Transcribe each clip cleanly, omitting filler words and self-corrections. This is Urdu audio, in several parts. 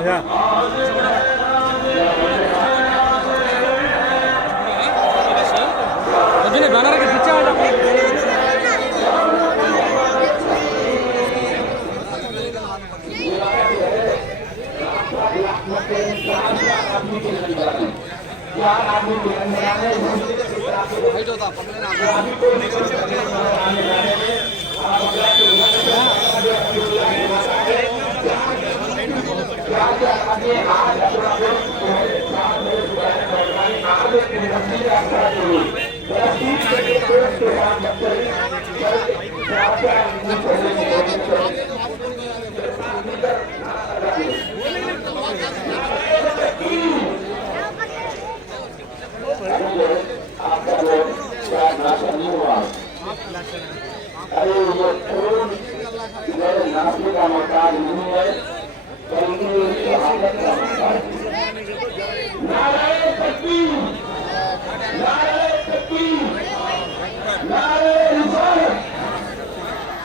Ja. Begini banner ke pecah ada.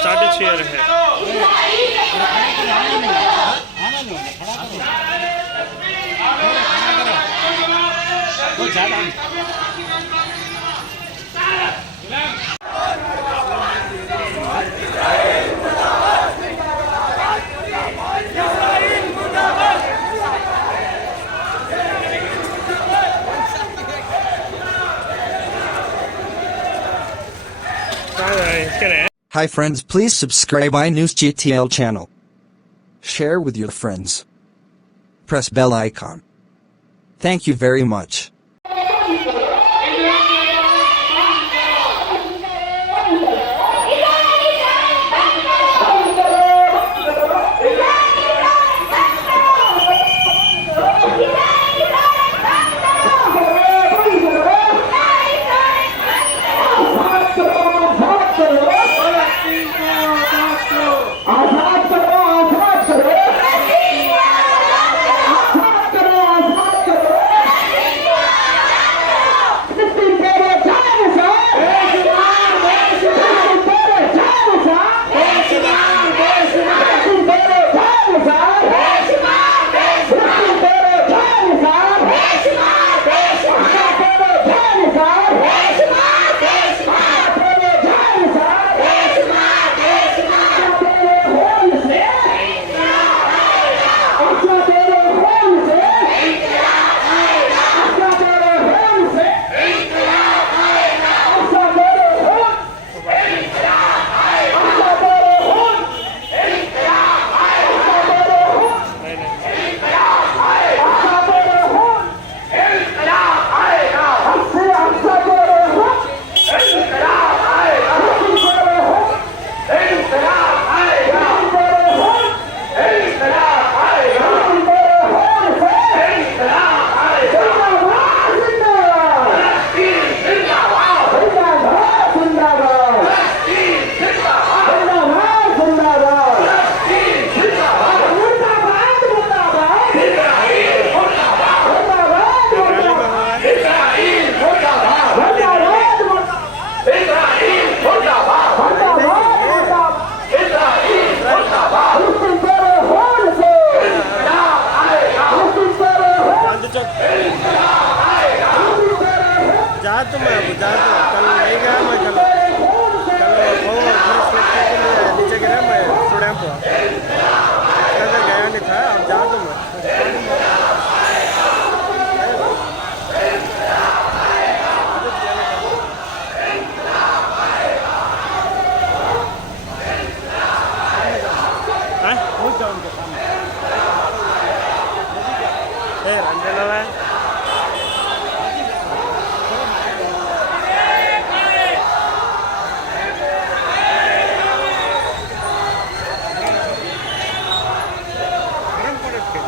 Start చేయాలి Hi friends, please subscribe iNews GTL channel. Share with your friends. Press bell icon. Thank you very much.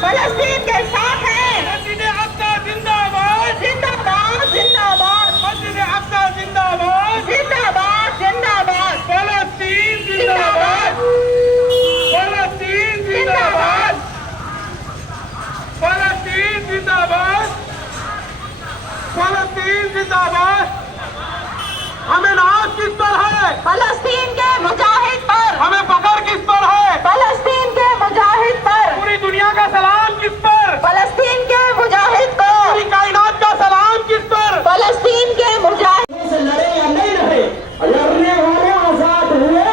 فلسطین کے ساتھ ہے. مسجد اقصی زندہ باد زندہ باد زندہ باد. مسجد اقصی زندہ باد زندہ باد زندہ باد. فلسطین زندہ باد فلسطین زندہ باد فلسطین زندہ باد فلسطین زندہ باد. ہمیں ناز کس پر ہے؟ فلسطین کے مجاہد پر. ہمیں فخر کس پر ہے؟ فلسطین کے مجاہد پر. پوری دنیا کا سلام کس پر؟ فلسطین کے مجاہد پر. پوری کائنات کا سلام کس پر؟ فلسطین کے مجاہد. سے لڑے یا نہیں لڑے, لڑنے والے آزاد ہوئے,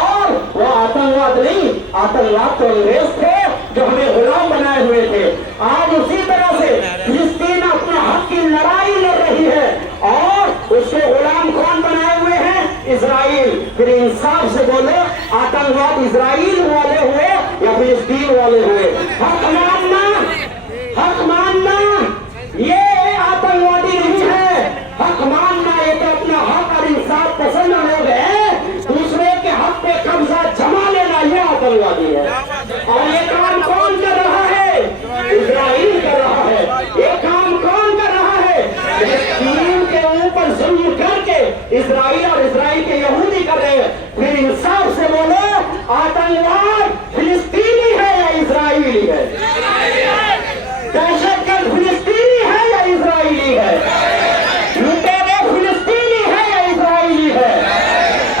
اور وہ آتنکواد نہیں, آتنکواد تو انگریز تھے جو ہمیں غلام بنائے ہوئے تھے. آج اسی طرح سے فلسطین اپنے حق کی لڑائی لڑ رہی ہے, اور اس کے غلام کون بنائے ہوئے ہیں؟ اسرائیل. پھر انصاف سے بولو, آتنکواد اسرائیل والے ہوئے یا فلسطین والے ہوئے؟ حق ماننا یہ آتنکوادی نہیں ہے. حق ماننا یہ تو اپنا حق اور انصاف پسند لوگ ہیں, دوسرے کے حق پہ قبضہ جما لینا یہ آتنکوادی ہے. اور یہ کام کون کر رہا ہے؟ اسرائیل کر رہا ہے. یہ کام کون کر رہا ہے؟ فلسطین کے اوپر ظلم کر کے اسرائیل اور اسرائیل کے یہودی کر رہے ہیں. پھر انصاف سے بولو, آتنکواد فلسطینی ہے یا اسرائیلی ہے؟ دہشت گرد فلسطینی ہے یا اسرائیلی ہے؟ لٹیرے فلسطینی ہے یا اسرائیلی ہے؟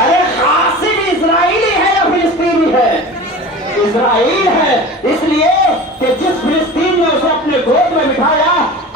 ارے قاسم اسرائیلی ہے یا فلسطینی ہے؟ اسرائیل ہے. اس لیے کہ جس فلسطین نے اسے اپنے گود میں بٹھایا,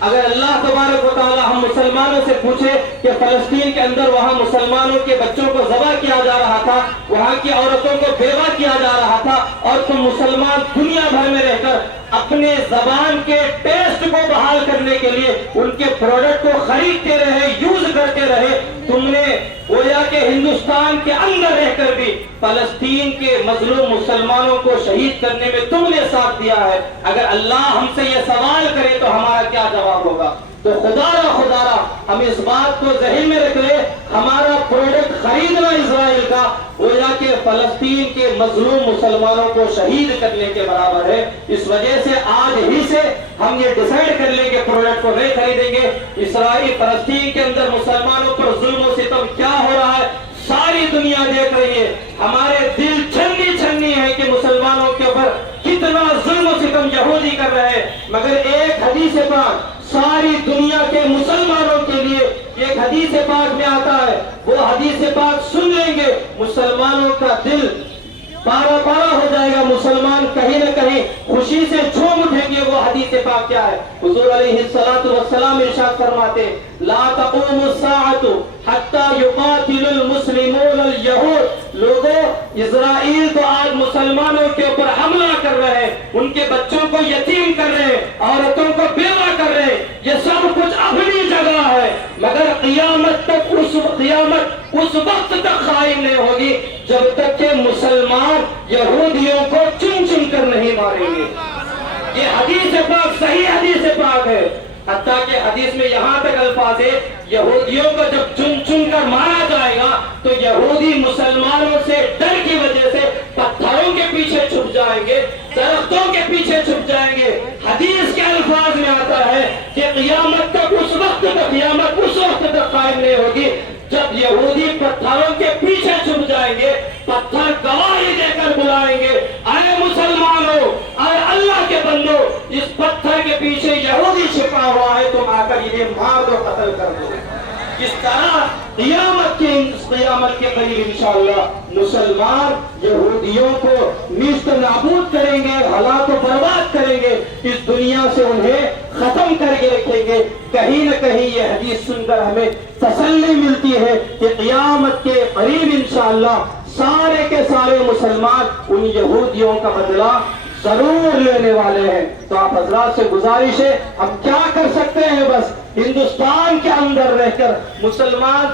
اگر اللہ تبارک و تعالی ہم مسلمانوں سے پوچھے کہ فلسطین کے اندر وہاں مسلمانوں کے بچوں کو ذبح کیا جا رہا تھا، وہاں کی عورتوں کو بیوہ کیا جا رہا تھا، اور تم مسلمان دنیا بھر میں رہ کر اپنے زبان کے ٹیسٹ کو بحال کرنے کے لیے ان کے پروڈکٹ کو خریدتے رہے، یوز کرتے رہے، تم نے گویا کہ ہندوستان کے اندر رہ کر بھی فلسطین کے مظلوم مسلمانوں کو شہید کرنے میں تم نے ساتھ دیا ہے۔ اگر اللہ ہم سے یہ سوال کرے تو ہمارا کیا جواب ہوگا؟ تو خدا را ہم اس بات کو ذہن میں رکھ لیں، ہمارا پروڈکٹ خریدنا اسرائیل کا گویا کہ فلسطین کے مظلوم مسلمانوں کو شہید کرنے کے برابر ہے۔ اس وجہ سے آج ہی سے ہم یہ ڈیسائیڈ کر لیں کہ پروڈکٹ کو نہیں خریدیں گے۔ اسرائیل فلسطین کے اندر مسلمانوں پر ظلم و ستم کیا ہو رہا ہے ساری دنیا دیکھ رہی ہے، ہمارے دل چھنی چھنی ہے کہ مسلمانوں کے اوپر کتنا ظلم و ستم یہودی کر رہے ہیں، مگر ایک حدیث پاک ساری دنیا کے مسلمانوں کے لیے ایک حدیث پاک میں آتا ہے، وہ حدیث پاک سن لیں گے مسلمانوں کا دل پارا پارا ہو جائے گا، مسلمان کہیں نہ کہیں خوشی سے جھوم اٹھیں گے۔ وہ حدیث پاک کیا ہے؟ حضور علیہ السلام ارشاد فرماتے لا تقوم الساعة حتى يقاتل المسلمون اليهود، لوگوں اسرائیل تو آج مسلمانوں کے اوپر حملہ کر رہے ہیں، ان کے بچوں کو یتیم کر رہے ہیں، عورتوں کو بیوہ کر رہے ہیں، یہ سب کچھ اپنی جگہ ہے، مگر قیامت اس وقت تک قائم نہیں ہوگی جب تک کہ مسلمان یہودیوں کو چن چن کر نہیں ماریں گے۔ یہ حدیث پاک صحیح حدیث پاک ہے، حتیٰ کہ حدیث میں یہاں تک الفاظ ہے یہودیوں کو جب چن چن کر مارا جائے گا تو یہودی مسلمانوں سے ڈر کی وجہ سے پتھروں کے پیچھے چھپ جائیں گے، درختوں کے پیچھے چھپ جائیں گے۔ حدیث کے الفاظ میں آتا ہے کہ قیامت تک اس وقت تک قائم نہیں ہوگی جب یہودی پتھروں کے پیچھے چھپ جائیں گے، پتھر گواہی دے کر بلائیں گے، اے مسلمانوں، اے اللہ کے بندو، اس پتھر کے پیچھے یہودی چھپا ہوا ہے، تم آ کر انہیں مار دو، قتل کر دو۔ اس طرح قیامت کے قریب انشاءاللہ مسلمان یہودیوں کو نیست نابود کریں گے، ہلاک و برباد کریں گے، اس دنیا سے انہیں ختم کر کے رکھیں گے۔ کہیں نہ کہیں یہ حدیث سن کر ہمیں تسلی ملتی ہے کہ قیامت کے قریب انشاءاللہ سارے کے سارے مسلمان ان یہودیوں کا بدلہ ضرور لینے والے ہیں۔ تو آپ حضرات سے گزارش ہے، ہم کیا کر سکتے ہیں؟ بس ہندوستان کے اندر رہ کر مسلمان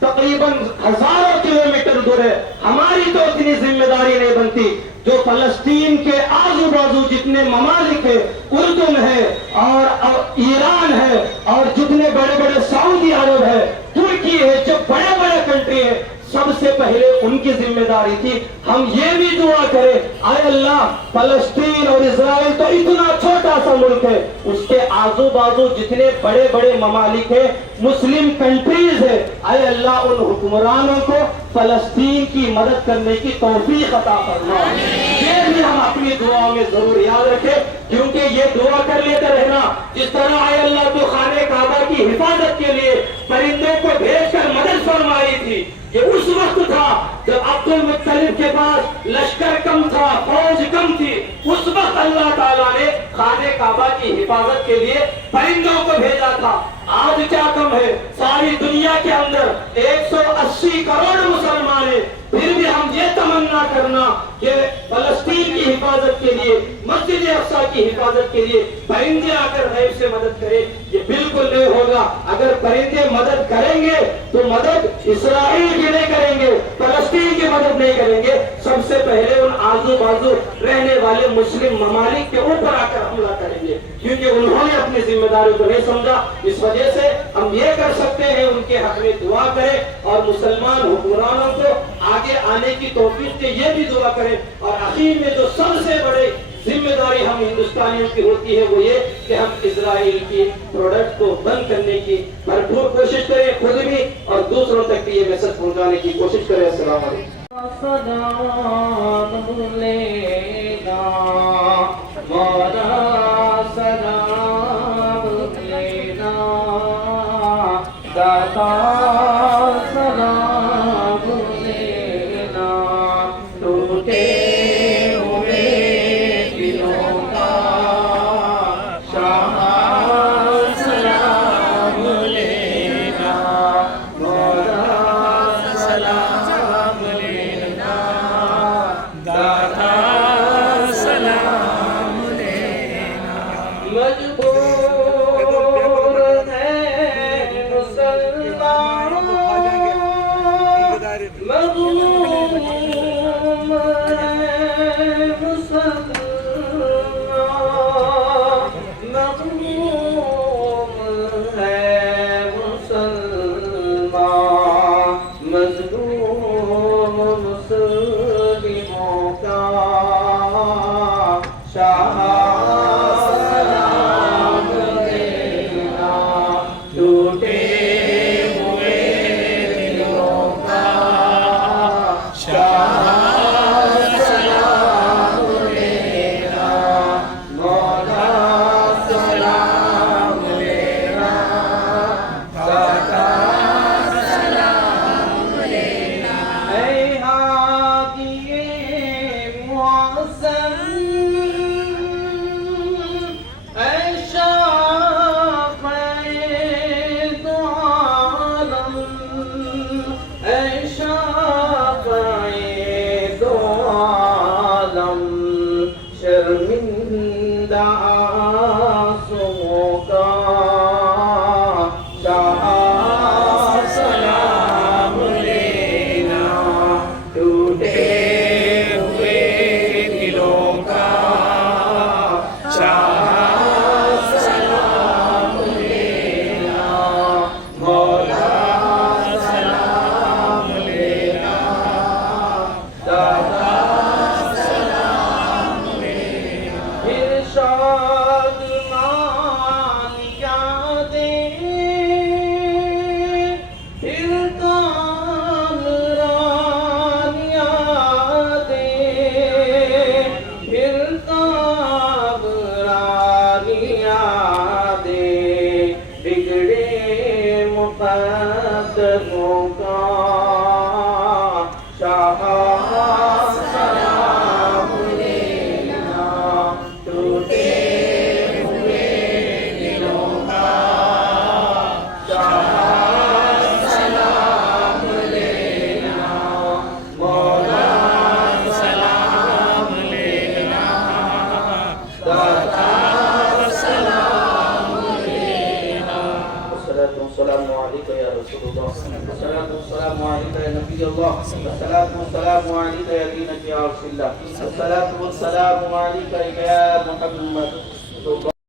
تقریباً ہزاروں کلومیٹر دور ہے، ہماری تو اتنی ذمہ داری نہیں بنتی۔ جو فلسطین کے آزو بازو جتنے ممالک ہیں، اردن ہے اور ایران ہے اور جتنے بڑے بڑے سعودی عرب ہے، ترکی ہے، جو بڑے بڑے کنٹری ہیں، سب سے پہلے ان کی ذمہ داری تھی۔ ہم یہ بھی دعا کریں، اے اللہ فلسطین اور اسرائیل تو اتنا چھوٹا سا ملک ہے، اس کے آزو بازو جتنے بڑے بڑے ممالک ہیں، مسلم کنٹریز ہیں، اے اللہ ان حکمرانوں کو فلسطین کی مدد کرنے کی توفیق عطا فرما۔ یہ بھی ہم اپنی دعاؤں میں ضرور یاد رکھیں، کیونکہ یہ دعا کر لیتے رہنا جس طرح اے اللہ تو خانہ کعبہ کی حفاظت کے لیے پرندوں کو بھیج کر مدد فرمائی تھی، یہ اس وقت تھا جب عبد المطلب کے پاس لشکر کم تھا، فوج کم تھی، اس وقت اللہ تعالیٰ نے خانہ کعبہ کی حفاظت کے لیے پرندوں کو بھیجا تھا۔ آج کیا کم ہے؟ ساری دنیا کے اندر 180 کروڑ مسلمان ہیں، پھر بھی ہم یہ تمنا کرنا کہ فلسطین کی حفاظت کے لیے، مسجد اقصی کی حفاظت کے لیے پرندے آ کر غیب سے مدد کریں، یہ بالکل نہیں ہوگا۔ اگر پرندے مدد کریں گے تو مدد اسرائیل کی نہیں کریں گے، فلسطین کی مدد نہیں کریں گے، سب سے پہلے ان آزو بازو رہنے والے مسلم ممالک کے اوپر آ کر حملہ کریں گے، کیونکہ انہوں نے اپنی ذمہ داری کو نہیں سمجھا۔ اس وجہ سے ہم یہ کر سکتے ہیں، ان کے حق میں دعا کریں اور مسلمان حکمرانوں کو آگے آنے کی توفیق کے یہ بھی دعا کریں۔ اور اخیر میں جو سب سے بڑی ذمہ داری ہم ہندوستانیوں کی ہوتی ہے وہ یہ کہ ہم اسرائیل کی پروڈکٹ کو بند کرنے کی بھرپور کوشش کریں، خود بھی اور دوسروں تک بھی یہ میسج پہنچانے کی کوشش کریں۔ السلام علیکم۔ شاہ شاہ سلام لینا ٹوٹے ہوئے دلوں کا شاہ سلام لینا مولا سلام لینا داتا سلام لینا اے ہادی معظم اے شافع دو عالم اے شافع دو عالم شرمندہ آنسوؤں کا شاہ سلام لینا ٹوٹے ہوئے دلوں کا شاہ سلام لینا مولا سلام لینا دادا سلام لینا ارشاد مان یادیں پھر کامران یادیں پھر کامران یادیں بگڑے مقدسوں کا شاہ سلام لینا ٹوٹے ہوئے دلوں کا شاہ سلام لینا مولا سلام لینا داتا سلام لینا والصلاة والسلام عليك يا رسول الله والصلاة والسلام عليك يا نبي الله والصلاة والسلام عليك يا دين عرش الله والصلاة والسلام عليك يا محمد